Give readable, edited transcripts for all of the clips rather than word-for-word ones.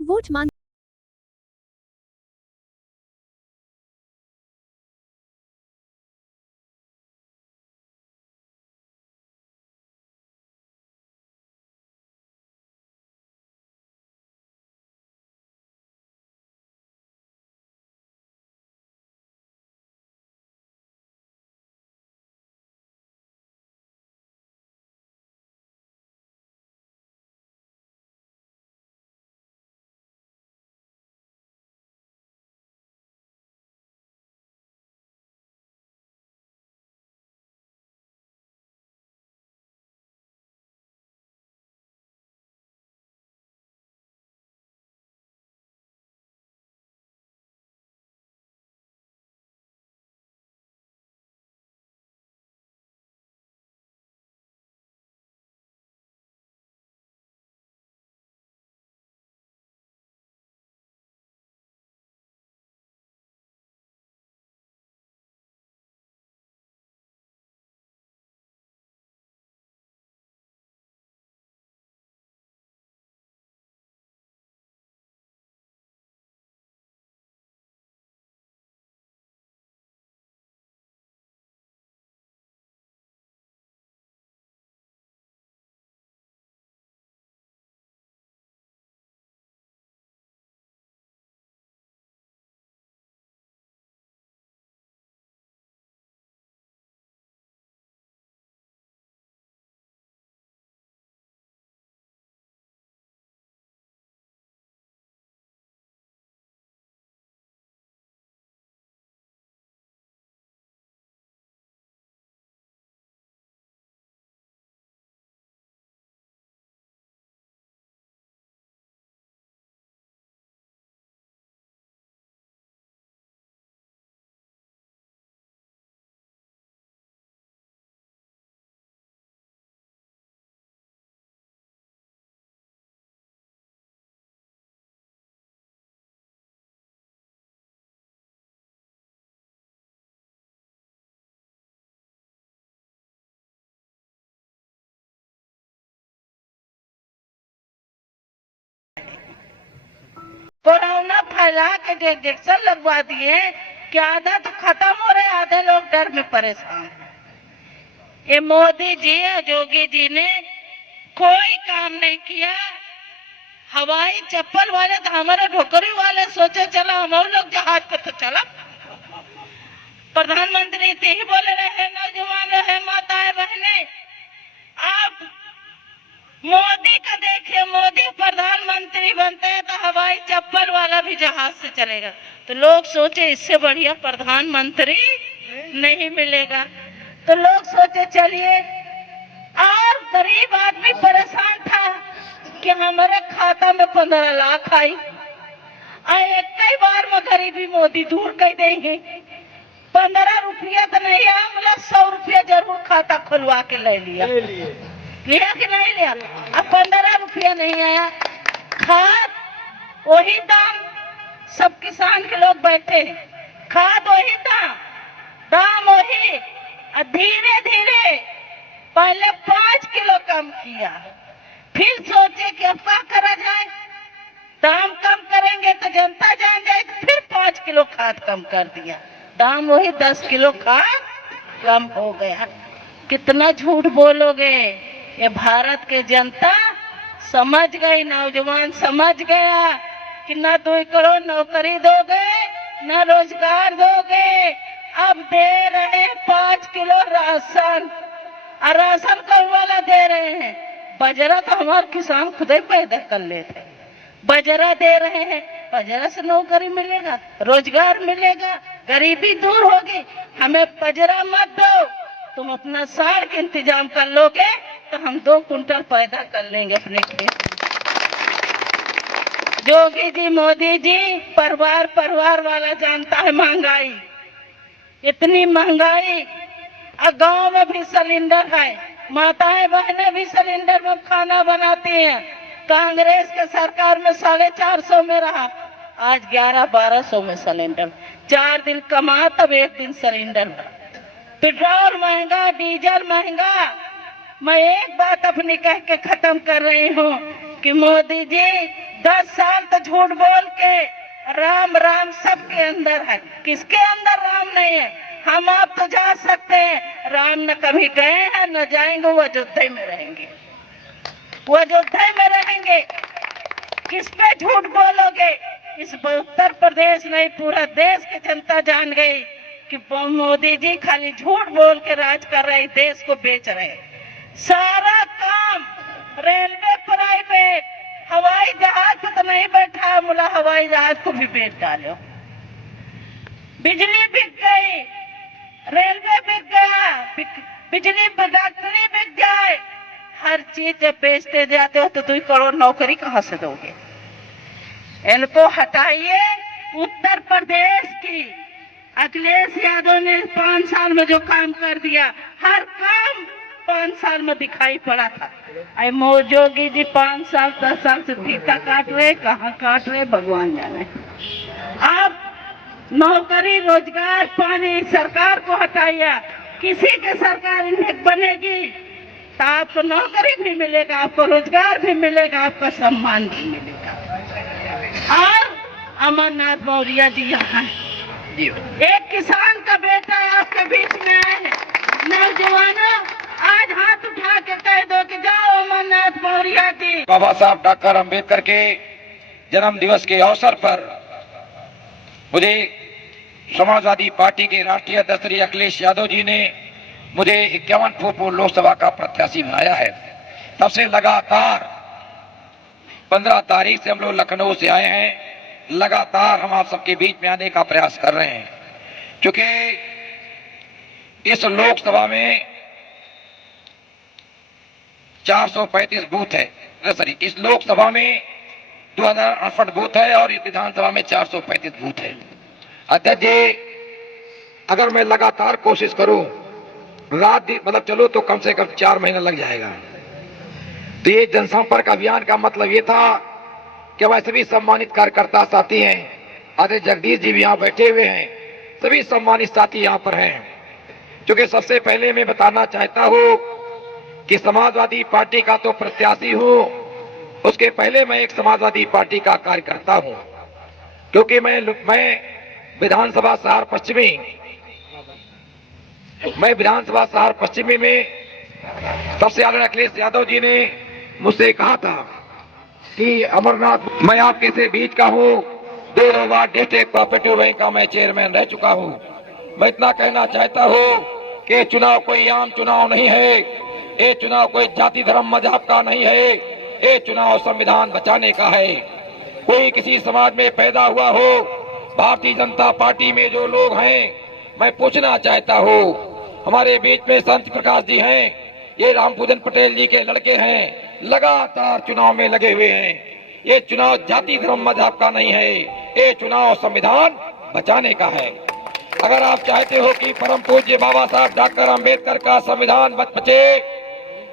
Vote मान corona फैला के जो इंजेक्शन लगवा दिए कि आधा तो खत्म हो रहे, आधे लोग डर में परेशान हैं। ये मोदी जी और योगी जी ने कोई काम नहीं किया। हवाई चप्पल वाले तो हमारे ढोकरी वाले सोचे चला हम लोग जहाज पे तो चला। प्रधानमंत्री तो ही बोले रहे, नौजवान रहे, माताएं बहने, आप मोदी का देखिए, मोदी प्रधानमंत्री बनते हैं तो हवाई चप्पल वाला भी जहाज से चलेगा। तो लोग सोचे इससे बढ़िया प्रधानमंत्री नहीं मिलेगा। तो लोग सोचे चलिए, और गरीब आदमी परेशान था कि हमारे खाता में 15 लाख आई। एक कई बार में गरीबी मोदी दूर कर देंगे। 15 रुपया तो नहीं आया, मतलब 100 रुपया जरूर खाता खुलवा के ले लिया कि नहीं लिया। अब 15 रुपया नहीं आया। खाद वही दाम, सब किसान के लोग बैठे, खाद वही दाम वही। धीरे धीरे पहले 5 किलो कम किया, फिर सोचे कि अब क्या करा जाए, दाम कम करेंगे तो जनता जान जाए, तो फिर 5 किलो खाद कम कर दिया। दाम वही 10 किलो खाद कम हो गया। कितना झूठ बोलोगे। ये भारत के जनता समझ गई, नौजवान समझ गया कि न 2 करोड़ नौकरी दोगे, न रोजगार दोगे। अब दे रहे 5 किलो राशन, और राशन कौन वाला दे रहे हैं? बाजरा तो हमारे किसान खुद ही पैदा कर लेते, बाजरा दे रहे हैं। बाजरा से नौकरी मिलेगा, रोजगार मिलेगा, गरीबी दूर होगी। हमें बाजरा मत दो, तुम अपना साड़ के इंतजाम कर लोगे तो हम 2 कुंटल पैदा कर लेंगे अपने खेत। योगी जी मोदी जी परिवार वाला जानता है महंगाई, इतनी महंगाई। और गांव में भी सिलेंडर है, माताएं बहनें भी सिलेंडर में खाना बनाती हैं। कांग्रेस के सरकार में 450 में रहा, आज 1100-1200 में सिलेंडर। 4 दिन कमा तब 1 दिन सिलेंडर। पेट्रोल महंगा, डीजल महंगा। मैं एक बात अपनी कह के खत्म कर रही हूँ कि मोदी जी 10 साल तो झूठ बोल के राम राम सबके अंदर है, किसके अंदर राम नहीं है? हम आप तो जा सकते हैं, राम न कभी गए हैं न जाएंगे, वो अयोध्या में रहेंगे, वो अयोध्या में रहेंगे। किस पे झूठ बोलोगे? इस उत्तर प्रदेश नहीं, पूरा देश की जनता जान गई कि मोदी जी खाली झूठ बोल के राज कर रहे, देश को बेच रहे। सारा काम रेलवे प्राइवेट, हवाई जहाज पे तो नहीं बैठा, बोला हवाई जहाज को भी बेच डालो। बिजली बिक गई, रेलवे बिक गया, बिजली फैक्ट्री बिक जाए, हर चीज जब बेचते जाते हो तो 2 करोड़ नौकरी कहां से दोगे? इनको हटाइए। उत्तर प्रदेश की अखिलेश यादव ने 5 साल में जो काम कर दिया, हर काम 5 साल में दिखाई पड़ा था। अरे जोगी जी 5 साल 10 साल से फीता काट रहे, कहाँ काट रहे भगवान जाने। आप नौकरी रोजगार पानी सरकार को हटाइए। किसी की सरकार इन्हें बनेगी तो आपको नौकरी भी मिलेगा, आपको रोजगार भी मिलेगा, आपका सम्मान भी मिलेगा। और अमरनाथ मौर्य जी यहाँ एक किसान का बेटा आपके बीच में आए हैं। नौजवानों, आज हाथ उठा के कह दो कि जाओ अमरनाथ मौर्य जी। बाबा साहब डॉक्टर अंबेडकर के जन्म दिवस के अवसर पर मुझे समाजवादी पार्टी के राष्ट्रीय अध्यक्ष श्री अखिलेश यादव जी ने मुझे 51 फुट लोकसभा का प्रत्याशी बनाया है। तब से लगातार 15 तारीख से हम लोग लखनऊ से आए हैं, लगातार हम आप सबके बीच में आने का प्रयास कर रहे हैं। क्योंकि इस लोकसभा में 435 बूथ है, सॉरी इस लोकसभा में 2068 बूथ है और इस विधानसभा में 435 बूथ है। अध्यक्ष जी, अगर मैं लगातार कोशिश करूं, रात दिन मतलब चलो तो कम से कम 4 महीना लग जाएगा। तो ये जनसंपर्क अभियान का मतलब ये था कि वह सभी सम्मानित कार्यकर्ता साथी हैं, आदरणीय जगदीश जी भी यहाँ बैठे हुए हैं, सभी सम्मानित साथी यहाँ पर हैं। क्योंकि सबसे पहले मैं बताना चाहता हूँ कि समाजवादी पार्टी का तो प्रत्याशी हूँ, उसके पहले मैं एक समाजवादी पार्टी का कार्यकर्ता हूँ। क्योंकि मैं विधानसभा शहर पश्चिमी में सबसे आदरणीय अखिलेश यादव जी ने मुझसे कहा था कि अमरनाथ, मैं आपके से बीच का हूँ, 2 बार डिस्ट्रिक्ट कोऑपरेटिव बैंक का मैं चेयरमैन रह चुका हूँ। मैं इतना कहना चाहता हूँ कि चुनाव कोई आम चुनाव नहीं है, ये चुनाव कोई जाति धर्म मजहब का नहीं है, ये चुनाव संविधान बचाने का है। कोई किसी समाज में पैदा हुआ हो, भारतीय जनता पार्टी में जो लोग हैं, मैं पूछना चाहता हूँ, हमारे बीच में संत प्रकाश जी हैं, ये रामपूजन पटेल जी के लड़के हैं, लगातार चुनाव में लगे हुए हैं। ये चुनाव जाति धर्म मजहब का नहीं है, ये चुनाव संविधान बचाने का है। अगर आप चाहते हो कि परम पूज्य बाबा साहब डॉक्टर अंबेडकर का संविधान बचे,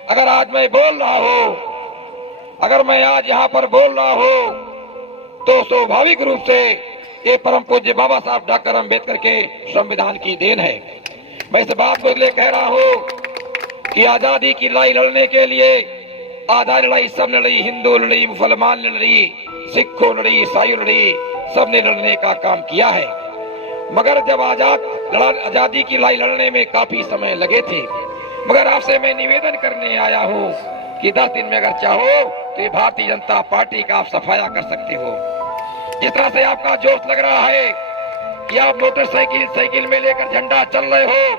अगर आज मैं बोल रहा हूँ, अगर मैं आज यहाँ पर बोल रहा हूँ, तो स्वाभाविक रूप से ये परम पूज्य बाबा साहब डॉक्टर अंबेडकर के संविधान की देन है। मैं इस बात को इसलिए कह रहा हूँ कि आजादी की लड़ाई लड़ने के लिए आजादी लड़ाई सब ने लड़ी, हिंदू लड़ी, मुसलमान ने लड़ी, सिखों लड़ी, ईसाई लड़ी, सबने लड़ने का काम किया है। मगर जब आजादी की लड़ाई लड़ने में काफी समय लगे थे। मगर आपसे मैं निवेदन करने आया हूँ कि 10 दिन में अगर चाहो तो ये भारतीय जनता पार्टी का आप सफाया कर सकते हो। जिस तरह से आपका जोश लग रहा है कि आप मोटरसाइकिल में लेकर झंडा चल रहे हो,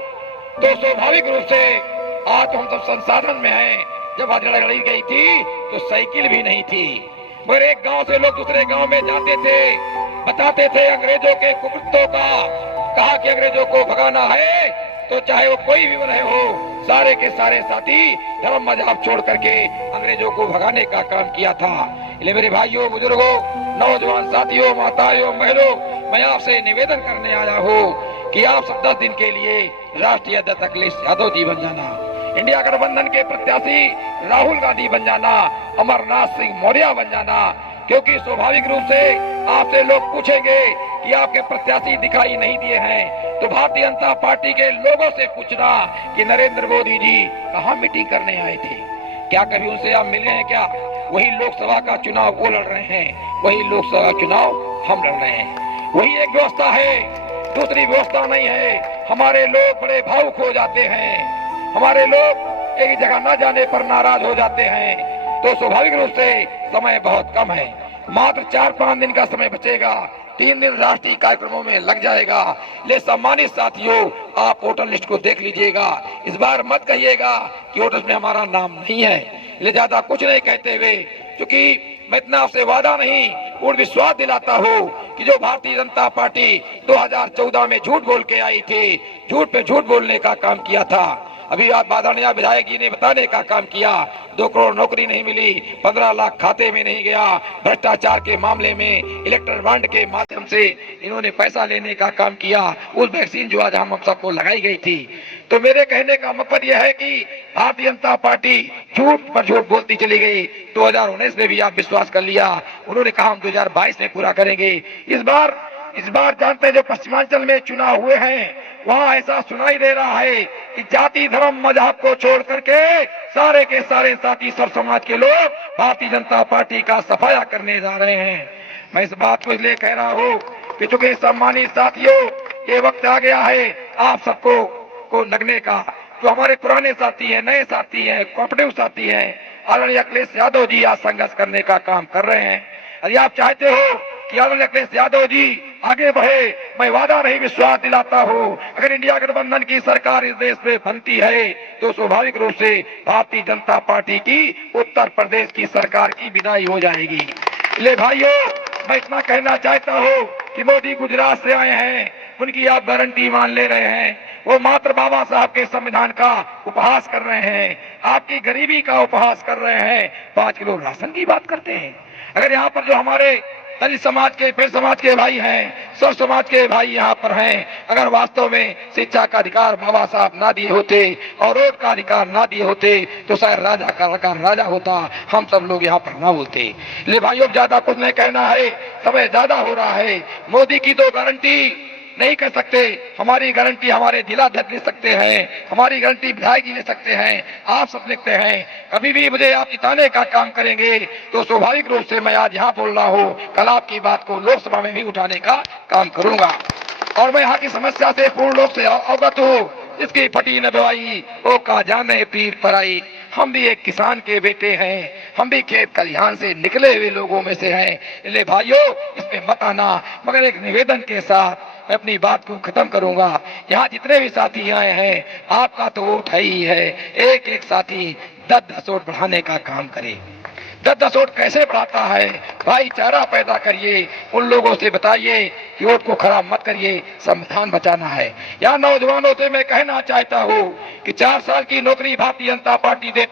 तो स्वाभाविक रूप से आज तो हम सब संसाधन में हैं। जब आज लड़ाई लड़ी गई थी तो साइकिल भी नहीं थी, मगर एक गांव से लोग दूसरे गांव में जाते थे, बताते थे अंग्रेजों के कुकृत्यों का, कहा कि अंग्रेजों को भगाना है तो चाहे वो कोई भी रहे हो, सारे के सारे साथी धर्म मजहब छोड़ करके अंग्रेजों को भगाने का काम किया था। इसलिए मेरे भाइयों, बुजुर्गों, नौजवान साथियों, माताओं, बहनों, मैं आपसे निवेदन करने आया हूँ कि आप सब 10 दिन के लिए राष्ट्रीय अध्यक्ष अखिलेश यादव जी बन जाना। इंडिया गठबंधन के प्रत्याशी राहुल गांधी बन जाना, अमरनाथ सिंह मौर्य बन जाना, क्योंकि स्वाभाविक रूप से आपसे लोग पूछेंगे कि आपके प्रत्याशी दिखाई नहीं दिए हैं, तो भारतीय जनता पार्टी के लोगों से पूछना कि नरेंद्र मोदी जी कहाँ मीटिंग करने आए थे, क्या कभी उनसे आप मिले हैं क्या? वही लोकसभा का चुनाव वो लड़ रहे हैं, वही लोकसभा का चुनाव हम लड़ रहे हैं। वही एक व्यवस्था है, दूसरी व्यवस्था नहीं है। हमारे लोग बड़े भावुक हो जाते हैं, हमारे लोग एक जगह न जाने पर नाराज हो जाते हैं, तो स्वाभाविक रूप से समय बहुत कम है, मात्र 4-5 दिन का समय बचेगा, 3 दिन राष्ट्रीय कार्यक्रमों में लग जाएगा। ले सम्मानित साथियों, आप वोटर लिस्ट को देख लीजिएगा, इस बार मत कहिएगा कि वोटर में हमारा नाम नहीं है। ले ज्यादा कुछ नहीं कहते हुए, क्योंकि मैं इतना आपसे वादा नहीं पूर्ण विश्वास दिलाता हूँ कि जो भारतीय जनता पार्टी 2014 में झूठ बोल के आई थी, झूठ पे झूठ बोलने का काम किया था, अभी आप बादलिया विधायक जी ने बताने का काम किया, 2 करोड़ नौकरी नहीं मिली, 15 लाख खाते में नहीं गया, भ्रष्टाचार के मामले में इलेक्ट्रल बॉन्ड के माध्यम से इन्होंने पैसा लेने का काम किया, उस वैक्सीन जो आज हम सबको लगाई गई थी। तो मेरे कहने का मतलब यह है कि भारतीय जनता पार्टी झूठ पर झूठ बोलती चली गई। 2019 में भी आप विश्वास कर लिया, उन्होंने कहा हम 2022 में पूरा करेंगे। इस बार जानते हैं जो पश्चिमांचल में चुनाव हुए हैं, वहाँ ऐसा सुनाई दे रहा है कि जाति धर्म मजहब को छोड़ करके सारे के सारे साथी सब समाज के लोग भारतीय जनता पार्टी का सफाया करने जा रहे हैं। मैं इस बात को इसलिए कह रहा हूँ कि चूंकि सम्मानित साथियों, ये वक्त आ गया है आप सबको लगने का, जो हमारे पुराने साथी हैं, नए साथी हैं, कोऑपरेटिव साथी हैं, आदरणीय अखिलेश यादव जी आज संघर्ष करने का काम कर रहे हैं। यदि आप चाहते हो कि आदरणीय अखिलेश यादव जी आगे बढ़े, मैं वादा नहीं विश्वास दिलाता हूँ, अगर इंडिया गठबंधन की सरकार इस देश में बनती है तो स्वाभाविक रूप से भारतीय जनता पार्टी की उत्तर प्रदेश की सरकार की विदाई हो जाएगी। ले भाइयों, मैं इतना कहना चाहता हूँ कि मोदी गुजरात से आए हैं, उनकी आप गारंटी मान ले रहे हैं, वो मात्र बाबा साहब के संविधान का उपहास कर रहे हैं, आपकी गरीबी का उपहास कर रहे हैं, 5 किलो राशन की बात करते हैं। अगर यहाँ पर जो हमारे दलित समाज के, फिर समाज के भाई हैं, सब समाज के भाई यहाँ पर हैं, अगर वास्तव में शिक्षा का अधिकार बाबा साहब ना दिए होते और वोट का अधिकार ना दिए होते तो शायद राजा का अधिकार राजा होता, हम सब लोग यहाँ पर ना बोलते। ले भाइयों, ज्यादा कुछ नहीं कहना है, समय ज्यादा हो रहा है। मोदी की तो गारंटी नहीं कर सकते, हमारी गारंटी हमारे जिलाध्यक्ष ले सकते हैं, हमारी गारंटी विधायक जी ले सकते हैं, आप सब लिखते हैं। कभी भी मुझे आप जिताने का काम करेंगे तो स्वाभाविक रूप से मैं आज यहाँ बोल रहा हूँ, कल आपकी बात को लोकसभा में भी उठाने का काम करूंगा। और मैं यहाँ की समस्या से पूर्ण रूप से अवगत हूँ, इसकी फटी न दवाई ओ का जाने पीर पराई। हम भी एक किसान के बेटे हैं, हम भी खेत खलिहान से निकले हुए लोगों में से हैं। इसलिए भाइयों, इसमें मत आना, मगर एक निवेदन के साथ मैं अपनी बात को खत्म करूंगा। यहाँ जितने भी साथी आए हैं, आपका तो वोट है ही है, एक एक साथी 10-10 वोट बढ़ाने का काम करे। 10-10 वोट कैसे बढ़ाता है? भाईचारा पैदा करिए, उन लोगों से बताइए कि वोट को खराब मत करिए, संविधान बचाना है। यहाँ नौजवानों से मैं कहना चाहता हूँ कि 4 साल की नौकरी भारतीय जनता पार्टी दे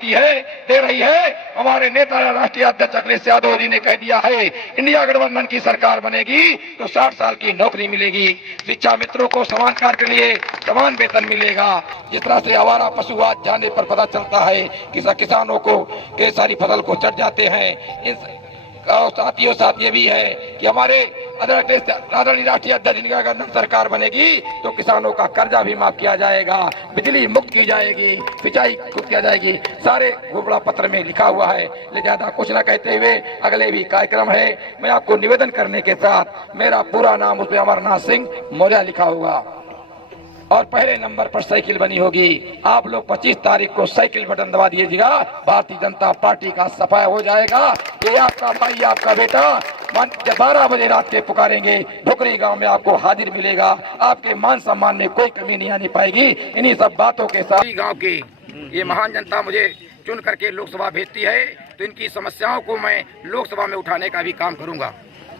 रही है। हमारे नेता राष्ट्रीय अध्यक्ष अखिलेश यादव जी ने कह दिया है, इंडिया गठबंधन की सरकार बनेगी तो 60 साल की नौकरी मिलेगी, शिक्षा मित्रों को समान कार्य के लिए समान वेतन मिलेगा। जिस तरह से आवारा पशु आज जाने पर पता चलता है कि किसानों को के सारी फसल को चढ़ जाते हैं। इन साथियों साथ ये भी है कि हमारे आदरणीय राष्ट्रीय अध्यक्ष इंडिया गठबंधन सरकार बनेगी तो किसानों का कर्जा भी माफ किया जाएगा, बिजली मुक्त की जाएगी, सिंचाई मुक्त किया जाएगी, सारे घोषणा पत्र में लिखा हुआ है। ले ज्यादा कुछ न कहते हुए अगले भी कार्यक्रम है, मैं आपको निवेदन करने के साथ, मेरा पूरा नाम उसमें अमरनाथ सिंह मौर्य लिखा होगा और पहले नंबर पर साइकिल बनी होगी। आप लोग 25 तारीख को साइकिल बटन दबा दीजिएगा, भारतीय जनता पार्टी का सफाया हो जाएगा। ये आपका भाई, आपका बेटा 12 बजे रात के पुकारेंगे, ढुकरी गांव में आपको हाजिर मिलेगा। आपके मान सम्मान में कोई कमी नहीं आनी पाएगी। इन्हीं सब बातों के साथ गाँव की ये महान जनता मुझे चुन करके लोकसभा भेजती है, तो इनकी समस्याओं को मैं लोकसभा में उठाने का भी काम करूंगा।